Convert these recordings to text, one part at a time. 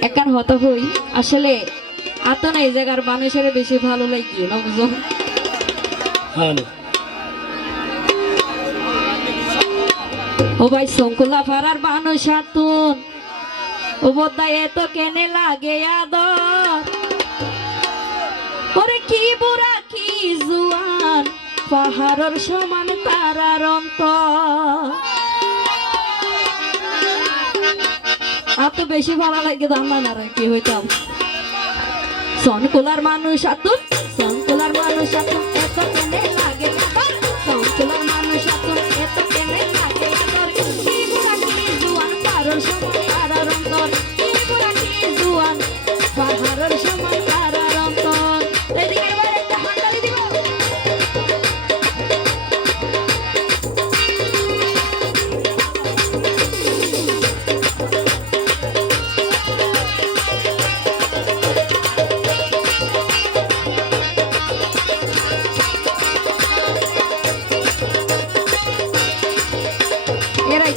একার হত হই। আসলে আত না এই জায়গার মানুষের বেশি ভালো লাগে না বুঝো? হ্যাঁ। ও ভাই শঙ্কুলা ফারার মানুষ আতুন। ও বোধা এত কেনে লাগে আদর। ওরে কি বুড়া কি জুয়ান। পাহাড়র সমান তারার অন্তর। এত বেশি ভালো লাগে জানলাম আর কি হইতাম সনকুলার মানুষ এত সনকুলার মানুষ এত লাগে। সনকুলার মানুষ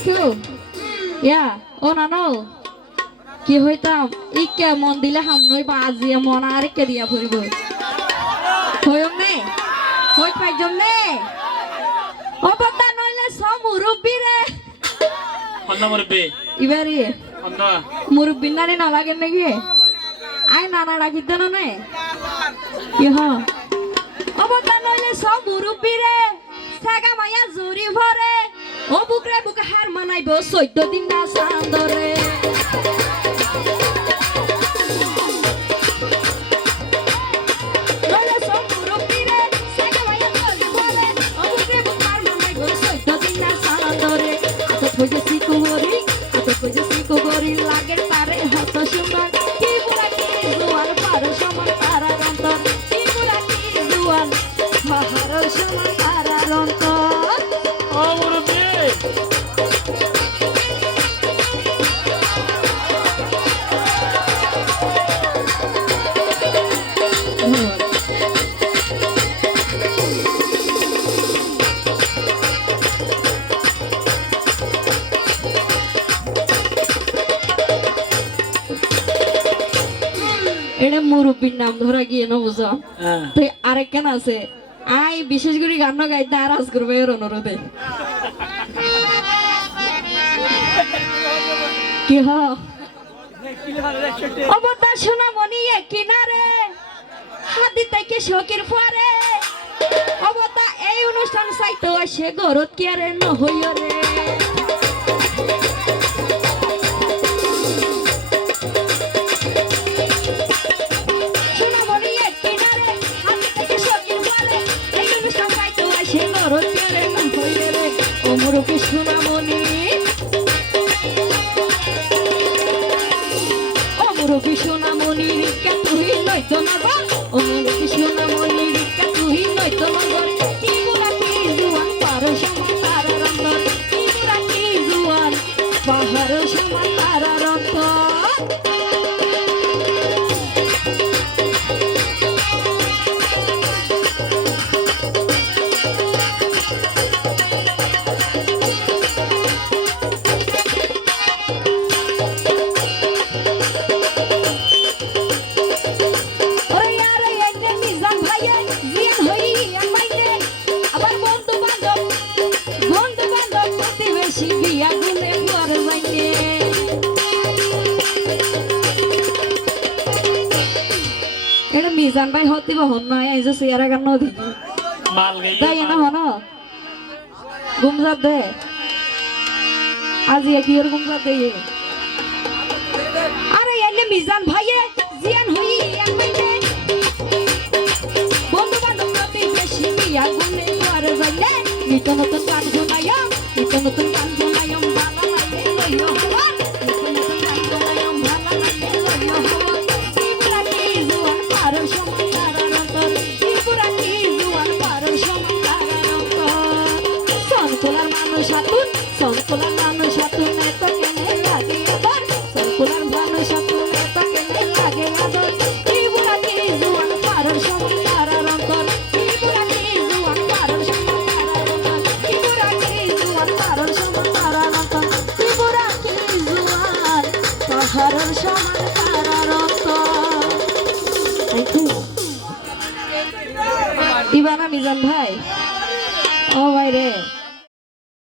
কেউ ইয়া ও নানো কি হইতাম? ইকে মন দিলে হামনই বাজিয়ে মন আর কে দিয়া ফুরিব হইম নে? হই পাইজম নে? ও বাবা নইলে সব মুরব্বি রে অন্য মুরব্বী ইবারি অন্য মুরব্বি নারে না লাগে নাকি আই নানা রাখিতে না নে? ইহ। ও বাবা নইলে সব মুরব্বি রে সাগা মায়া জুরি ভরে ও বুকরে বুকে হার মানাইব চৈদ্দ দিন না চান্দরে। নইলে সব মুরব্বি রে সাগা মায়া জুরি ভরে ও বুকরে বুকে হার মানাইব চৈদ্দ দিন না চান্দরে। আত কইছে সিকু গরি আত কইছে সিকু গরি লাগে তারে সুন্দর। কি বুড়া কি সমান সমান এটা মুরব্বীর নাম ধরা গিয়ে না বুঝো তো আরেক কেন আছে? আই বিশেষ করে গান গাইতে আর আজ করবে এর অনুরোধে কি হ অবতার সোনা মনি কিনারে হাতি থেকে শোকের পরে অবতা এই অনুষ্ঠান চাইতে আসে গরত কি আরে নহইয় রে মুরব্বি সোনামণি, রিক্কা তুই নয়তো নগর। ও মুরব্বি সোনামণি, রিক্কা তুই নয়তো নগর। বান্ধব বন্ধু বান্ধব প্রতিবেশী বিয়া গুনে পরে বাইনে এটা মিজান ভাই হতে বহন নয় এই যে সিয়ারা গান নদী। তাই না হন গুমজাব দে। আজি কি গুমজাব দে আরে এনে মিজান ভাইয়ে বাইনে নিত নতুন গান শোনায়াম নিত নতুন গান শোনায়াম ভালো লাগে লইও হওয়ার। নিত নতুন গান শোনায়াম ভালো লাগে লইও হওয়ার। ত্রিপুরা কি জুয়ান পারো মানুষ হাতুন মানুষ ইবানা মিজান ভাই। ও ভাই রে।